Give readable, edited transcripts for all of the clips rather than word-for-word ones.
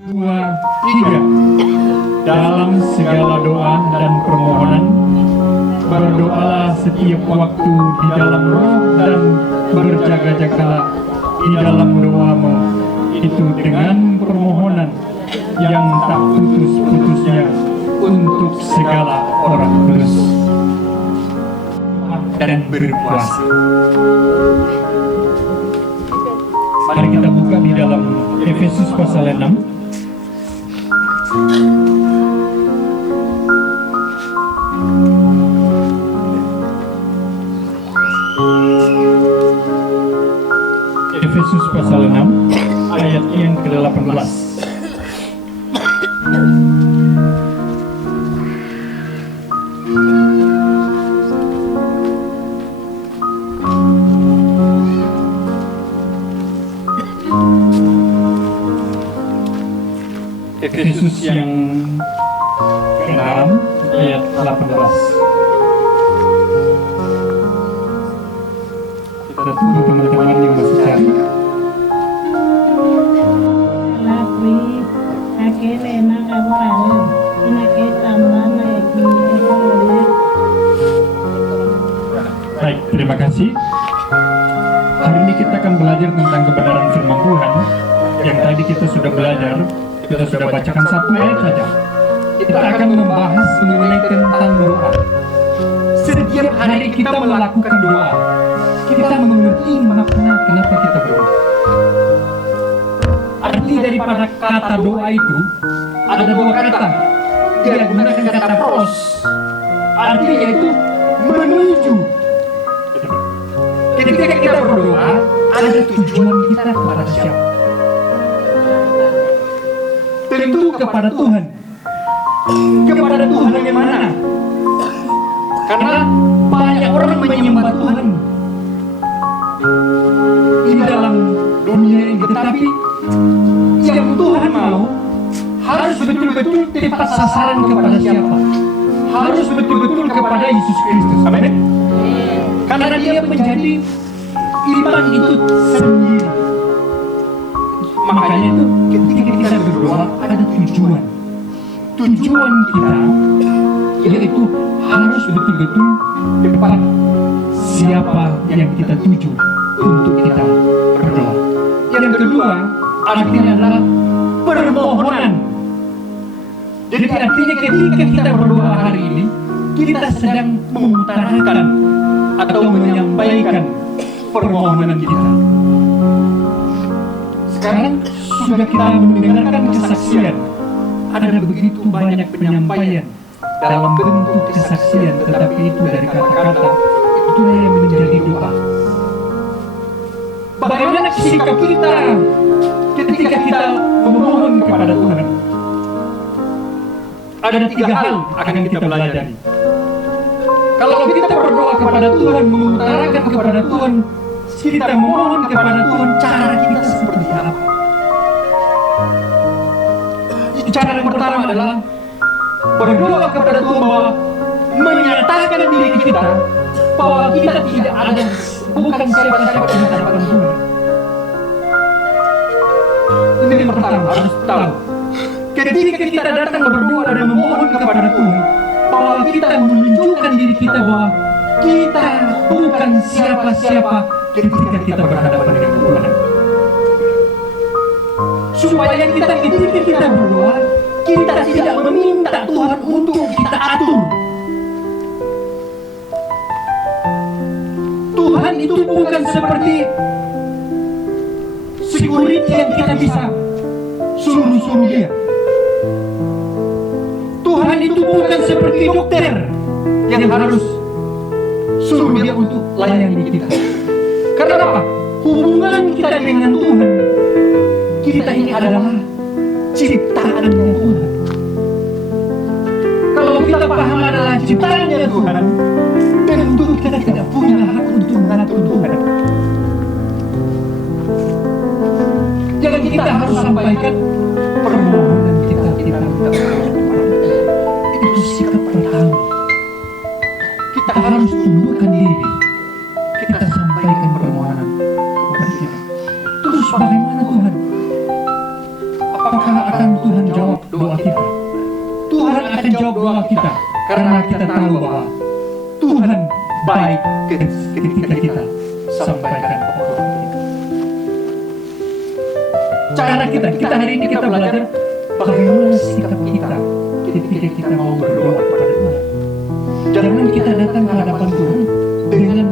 2, 3. Dalam segala doa dan permohonan, berdoalah setiap waktu di dalam roh dan berjaga-jagalah di dalam doamu itu dengan permohonan yang tak putus-putusnya untuk segala orang kudus dan berpuasa. Mari kita buka di dalam Efesus pasal 6. Efesus pasal 6 ayat yang ke-18. Efesus yang ke-6 ayat 18. Kita tunggu teman-teman yang masih cari. Baik, terima kasih. Hari ini kita akan belajar tentang kebenaran firman Tuhan. Yang tadi kita sudah belajar, kita sudah bacakan satu ayat saja. Kita akan membahas mengenai tentang doa. Setiap hari kita melakukan doa, kita mengerti makna kenapa kita berdoa. Arti daripada kata doa itu ada dua kata. Dia gunakan kata pros. Artinya itu menuju. Ketika kita berdoa, ada tujuan kita kepada siapa? Tentu kepada Tuhan. Kepada Tuhan yang mana? Karena banyak orang menyembah Tuhan di dalam dunia ini, tetapi yang Tuhan mau harus betul-betul tepat sasaran kepada siapa? Harus betul-betul kepada Yesus Kristus. Amin. Karena dia menjadi iman itu sendiri. Makanya itu ketika kita berdoa ada tujuan. Tujuan kita yaitu harus betul-betul tepat siapa yang kita tuju untuk kita berdoa. Yang kedua artinya adalah permohonan. Jadi artinya ketika kita berdoa hari ini, kita sedang mengutarakan atau menyampaikan permohonan kita. Sekarang sudah kita mendengarkan kesaksian. Ada begitu banyak penyampaian dalam bentuk kesaksian, tetapi itu dari kata-kata, itu yang menjadi doa. Bagaimana sikap kita ketika kita memohon kepada Tuhan? Ada 3 hal akan kita pelajari. Kalau kita berdoa kepada Tuhan, mengutarakan kepada Tuhan, kita memohon kepada Tuhan, cara kita seperti apa? Cara yang pertama adalah berdoa kepada Tuhan bahwa menyatakan diri kita bahwa kita tidak ada, bukan siapa-siapa di hadapan Tuhan. Ini yang pertama harus tahu. Ketika kita datang berdoa dan memohon kepada Tuhan, bahwa kita menunjukkan diri kita bahwa kita bukan siapa-siapa ketika kita berhadapan dengan Tuhan. Supaya kita ketika kita berdoa, kita tidak meminta Tuhan untuk kita atur. Tuhan itu bukan seperti security yang kita bisa suruh-suruh dia. Tuhan itu bukan seperti dokter yang harus suruh dia untuk layani kita. Karena apa? Hubungan kita dengan Tuhan, kita ini adalah ciptaannya Tuhan. Kalau kita paham adalah ciptaannya Tuhan, tentu kita tidak punya hak untuk mengatur Tuhan. Jadi kita harus sampaikan permohonan kita kepada Tuhan. Itu sikap pertama. Kita harus tundukkan diri. Kita sampaikan permohonan kepada kita. Terus bagaimana Tuhan? Apakah akan akan Tuhan jawab doa kita. Tuhan akan jawab doa kita karena kita tahu bahwa Tuhan baik ketika kita sampaikan doa kita. Cara kita hari ini kita belajar bagaimana sikap kita ketika kita mau berdoa kepada Tuhan. Jangan kita datang ke hadapan Tuhan dengan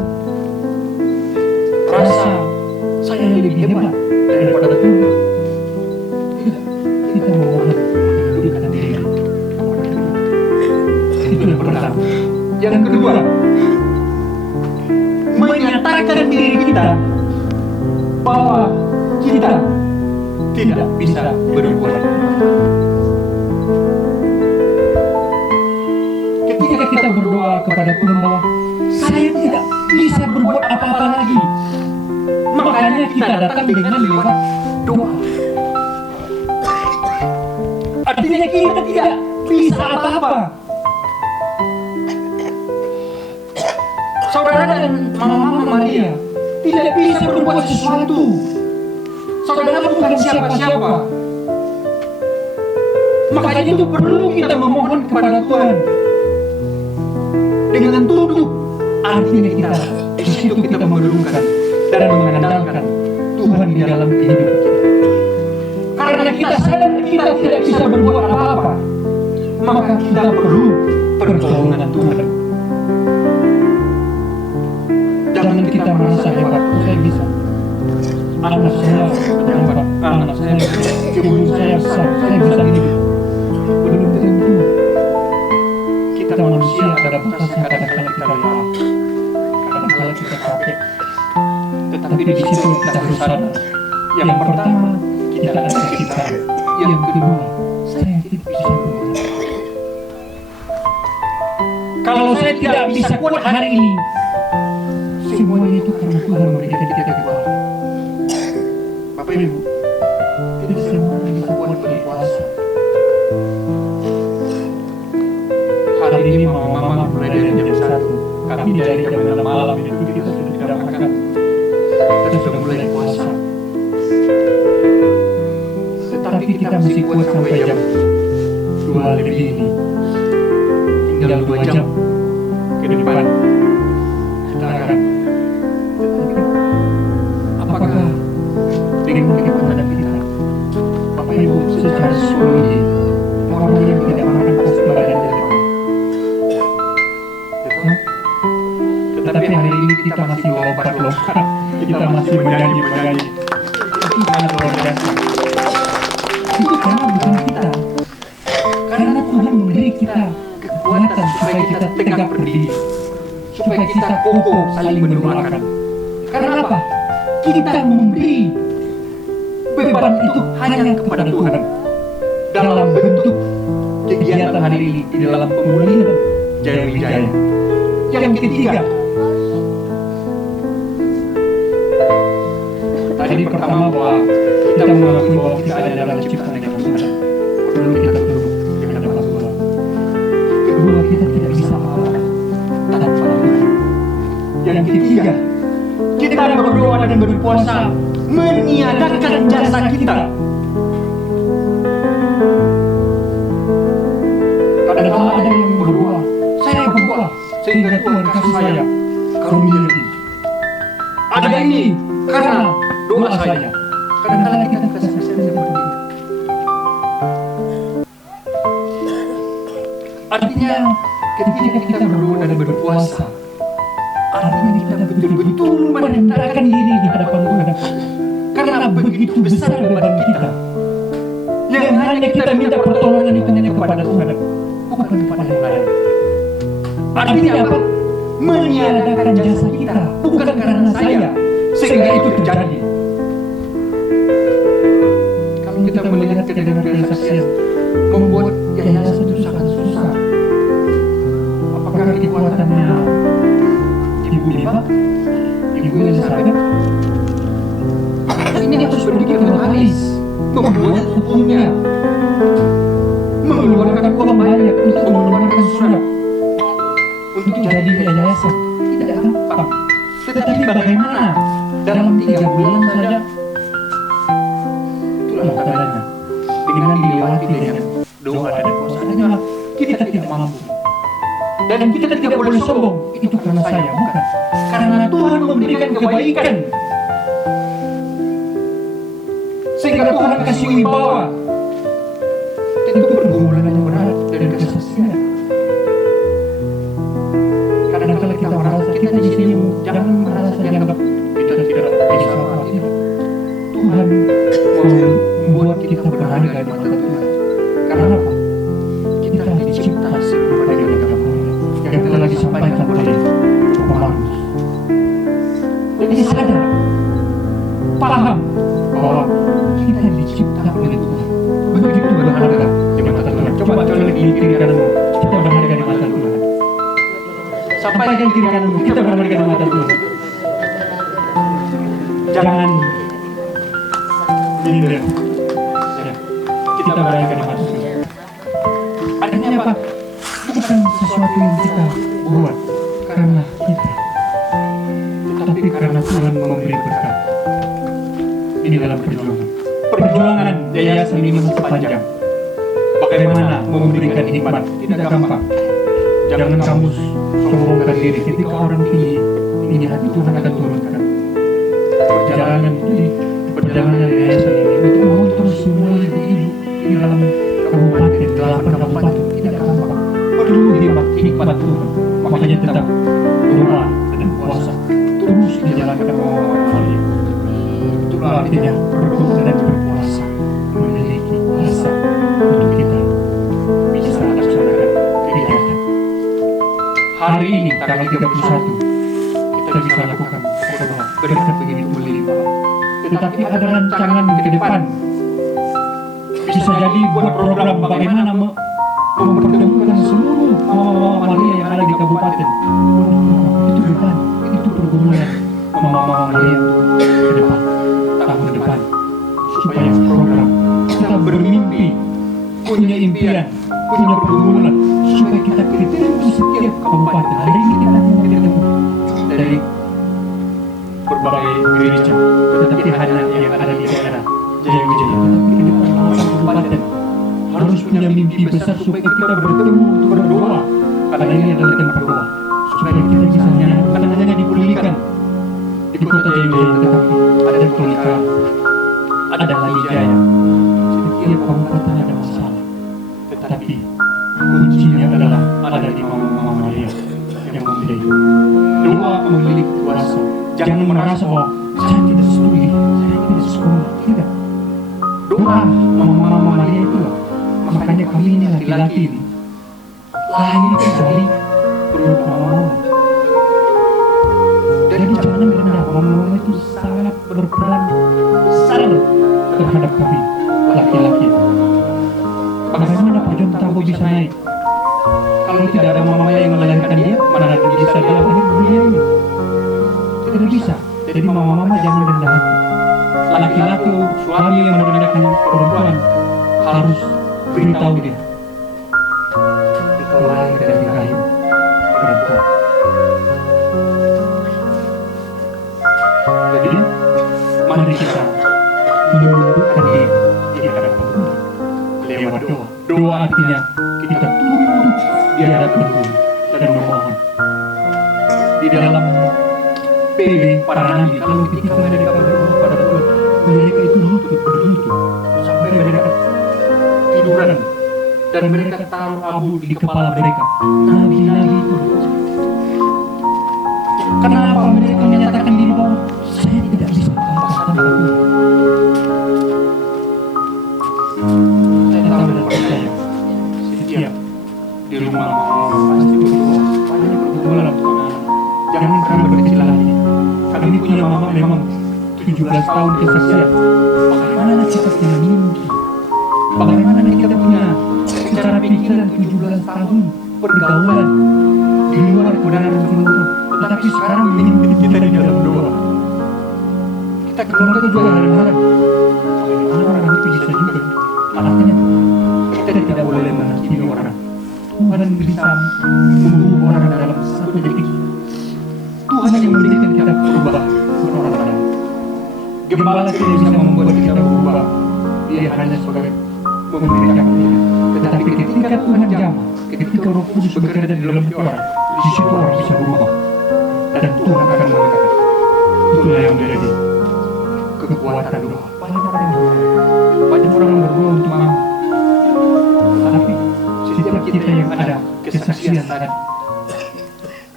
rasa saya lebih hebat daripada Tuhan. Tidak, kita mohon menundukkan diri. Itu yang pertama. Yang kedua, menyatakan diri kita bahwa kita tidak bisa berbuat. Ketika kita berdoa kepada Tuhan bahwa saya tidak bisa berbuat apa-apa lagi, makanya kita datang dengan lewat doa. Artinya kita tidak bisa apa-apa. Saudara dan Mama Maria tidak bisa berbuat sesuatu. Saudara bukan siapa-siapa. Makanya itu perlu kita memohon kepada Tuhan dengan tunduk. Artinya kita di situ kita merenungkan dan mengandalkan Tuhan di dalam kehidupan kita. Karena kita sadar kita tidak bisa berbuat apa-apa, maka kita perlu pertolongan Tuhan. Jangan kita merasa hebat, saya bisa. Anak saya hebat, anak saya kebun saya besar, saya bisa hidup. Belum tentu. Kita manusia ada batasnya, kadang-kadang kita lelah, kadang-kadang kita capek. Tetapi di situ kita harus sadar. Yang pertama, kita ada kita. Yang kedua, saya tidak bisa berbuat. Kalau saya tidak bisa kuat hari ini, semuanya itu karena Tuhan memberikan kita kekuatan. Bapak Ibu, tidak semuanya bisa kuat berpuasa. Hari ini mama mulai dari jam 1, kami dari jam 6 malam itu kita sudah tidak makan. Kita sudah mulai puasa. Tetapi kita masih kuat sampai jam 2 lebih ini. Tinggal 2 jam ke depan. Kita akan. Apakah dengan kekuatan kita, Bapak Ibu, secara psikologi, orang yang tidak makan pasti badannya lemah. Tetapi hari ini kita masih lompat-lompat, kita masih menyanyi-menyanyi. Itu sangat luar biasa. Itu karena bukan kita. Karena Tuhan memberi kita kekuatan supaya kita tegak berdiri, supaya kita kokoh saling mendoakan. Karena apa? Kita memberi beban itu hanya kepada Tuhan dalam bentuk kegiatan hari ini di dalam pemulihan Jaya Wijaya. Yang ketiga, tadi pertama bahwa kita mengakui bahwa kita ada dalam ciptaan yang Tuhan. Perlu kita tunduk di hadapan Tuhan. Kedua, kita tidak bisa apa-apa tanpa Tuhan. Yang ketiga, kita berdoa dan berpuasa meniadakan jasa kita. Kadang-kadang ada yang berdoa, saya berdoa sehingga Tuhan kasih saya karunia ini. Ada ini karena doa saya. Kadang-kadang kita kesaksian seperti itu. Artinya ketika kita berdoa dan berpuasa, artinya kita betul-betul merendahkan diri di hadapan Tuhan. Karena begitu besar beban kita, yang hanya kita minta pertolongan itu hanya kepada Tuhan, bukan kepada yang lain. Artinya apa? Meniadakan jasa kita, bukan karena saya, sehingga itu terjadi. Kalau kita melihat kesaksian membuat yayasan itu sangat susah. Apakah kekuatannya Ibu Lima, Ibu Elizabeth? Ini harus berpikir notaris, membuat hukumnya, mengeluarkan uang banyak untuk mengeluarkan surat untuk jadi yayasan. Tidak gampang. Tetapi bagaimana dalam 3 bulan saja, itulah katanya, dengan dilewati dengan doa dan puasa. Hanyalah kita tidak mampu. Dan kita tidak boleh sombong. Itu karena saya, bukan. Karena Tuhan memberikan kebaikan. Sehingga Tuhan kasih wibawa. Tentu pergumulan yang berat dan kesaksian. Kadang-kadang kita merasa kita di sini jangan merasa dianggap kita tidak bisa apa-apa. Tuhan membuat kita berharga di mata Tuhan. Karena apa? Kita dicipta sebagai manusia yang telah disampaikan oleh Paulus. Jadi sadar, paham bahwa kita dicipta oleh Tuhan. Begitu berharga di mata Tuhan. Coba colek di kiri kananmu, kita berharga di mata Tuhan. Sampaikan kiri kananmu, kita berharga di mata Tuhan. Jangan minder. Ya. Kita berharga di mata Tuhan. Artinya apa? Bukan sesuatu yang kita buat karena kita, tapi karena Tuhan memberi berkat. Ini dalam perjuangan Yayasan ini masih panjang. Bagaimana memberikan hikmat tidak gampang. Jangan kamu sombongkan diri ketika orang pilih. Ini hati Tuhan akan turunkan. Perjalanan Yayasan ini untuk mengontrol semua yang hidup di dalam kabupaten, 8 kabupaten tidak gampang. Perlu hikmat Tuhan. Makanya tetap doa dan puasa terus dijalankan oleh. Itulah artinya berdoa dan berpuasa memiliki kuasa untuk kita bisa laksanakan kegiatan. Hari ini tanggal 31 kita bisa lakukan berdoa berkat begitu melimpah. Tetapi ada rancangan ke depan. Bisa jadi buat program bagaimana mempertemukan seluruh mama-mama Maria yang ada di kabupaten. Itu depan, itu pergumulan mama-mama Maria ke depan, tahun depan. Supaya program kita bermimpi, punya impian, punya pergumulan, supaya kita ketemu setiap kabupaten. Hari ini kita ketemu dari berbagai gereja, tetapi hanya yang ada di daerah Jaya Wijaya. Tetapi di depan kabupaten harus punya mimpi besar supaya kita bertemu untuk berdoa. Karena ini adalah tempat doa. Supaya kita bisa hanya dipulihkan di kota Jaya Wijaya, tetapi ada Tolikara, ada lagi Jaya. Setiap kabupaten ada masalah. Tetapi kuncinya adalah ada di Mama Maria yang memiliki doa, memiliki kuasa. Jangan merasa bahwa saya tidak studi, saya tidak sekolah. Tidak. Doa Mama Maria itulah. Makanya kami ini laki-laki ini lahir dari perut mama. Jadi jangan rendah, mama itu sangat berperan besar terhadap kami laki-laki. Bagaimana Pak John Tambo bisa naik? Kalau tidak ada mama yang melahirkan dia, mana bisa dia lahir dunia ini? Tidak bisa. Jadi mama jangan rendah hati. Laki-laki suami yang merendahkan perempuan harus beritahu dia. Engkau lahir dari rahim perempuan. Jadi, mari kita menundukkan diri di hadapan Tuhan lewat doa. Doa artinya kita tunduk di hadapan Tuhan dan memohon. Di dalam PB para nabi, kalau ketika mereka berdoa pada Tuhan, mereka itu berlutut sampai mereka tiduran dan mereka taruh abu di kepala mereka. Nabi-nabi itu. Kenapa mereka menyatakan diri bahwa saya tidak bisa apa-apa? Saya tahu dan percaya setiap di rumah pasti berdoa. Banyak pergumulan untuk anak. Jangan kami berkecil hati. Kami punya mama memang 17 tahun kesaksian. Bagaimana kita punya mimpi? Bagaimana kita punya cara pikiran 17 tahun pergaulan di luar kebenaran Tuhan. Tetapi sekarang mimpi kita di dalam doa. Kita keluarga juga harap-harap. Bagaimana orang itu bisa juga? Artinya kita tidak boleh menghakimi orang. Tuhan bisa mengubah orang dalam satu detik. Tuhan yang memberikan kita berubah orang-orang. Gembala tidak bisa membuat kita berubah. Dia hanya sebagai memberikan ini. Tetapi ketika Tuhan jamah, ketika Roh Kudus bekerja di dalam orang, di situ orang bisa berubah dan Tuhan akan mengangkat. Itulah yang menjadi kekuatan doa. Banyak orang berdoa untuk mampu, tapi setiap kita yang ada kesaksian tadi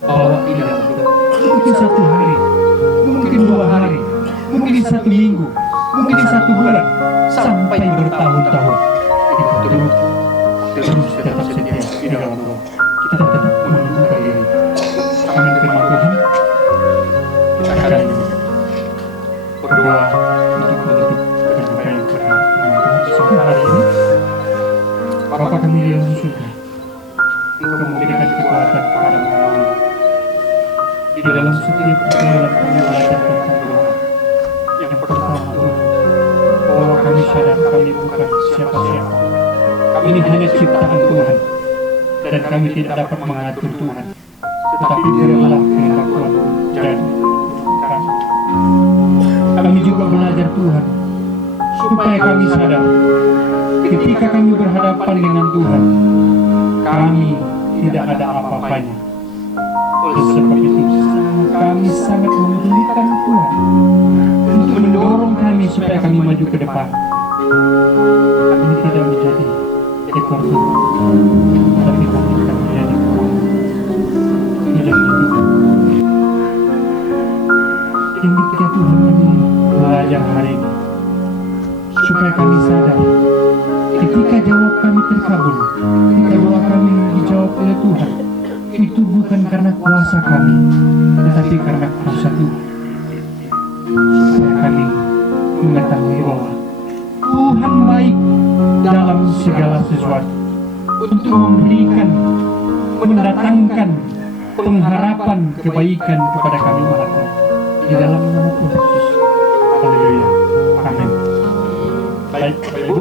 bahwa di dalam doa, mungkin 1 hari, mungkin 2 hari, mungkin 1 minggu, mungkin 1 bulan, sampai bertahun-tahun itu terus tetap setia di dalam doa. Kita tetap menundukkan diri. Kami firman Tuhan, kita akan berdoa untuk menutup dengan baik kepada firman Tuhan. Sampai hari ini, Bapa kami yang di surga, Engkau memberikan kekuatan kepada kami. Di dalam setiap perjalanan kami belajar tentang doa. Yang pertama Tuhan, bahwa kami sadar kami bukan siapa-siapa. Kami ini hanya ciptaan Tuhan, dan kami tidak dapat mengatur Tuhan. Tetapi biarlah kehendak Tuhan jadi kami. Kami juga belajar Tuhan, supaya kami sadar, ketika kami berhadapan dengan Tuhan, kami tidak ada apa-apanya. Oleh sebab itu, kami sangat memerlukan Tuhan untuk mendorong kami supaya kami maju ke depan. Kami tidak menjadi ekor Tuhan, tapi kami akan menjadi Tuhan. Tidak itu. Yang ketika Tuhan kami belajar hari ini, supaya kami sadar, ketika jawab kami terkabul, ketika doa kami dijawab oleh Tuhan, itu bukan karena kuasa kami, tetapi karena kuasa Tuhan. Supaya kami mengetahui bahwa Tuhan baik dalam segala sesuatu untuk memberikan, mendatangkan pengharapan kebaikan kepada kami umat Tuhan. Di dalam nama Tuhan Yesus. Haleluya. Amin. Baik, Bapak Ibu,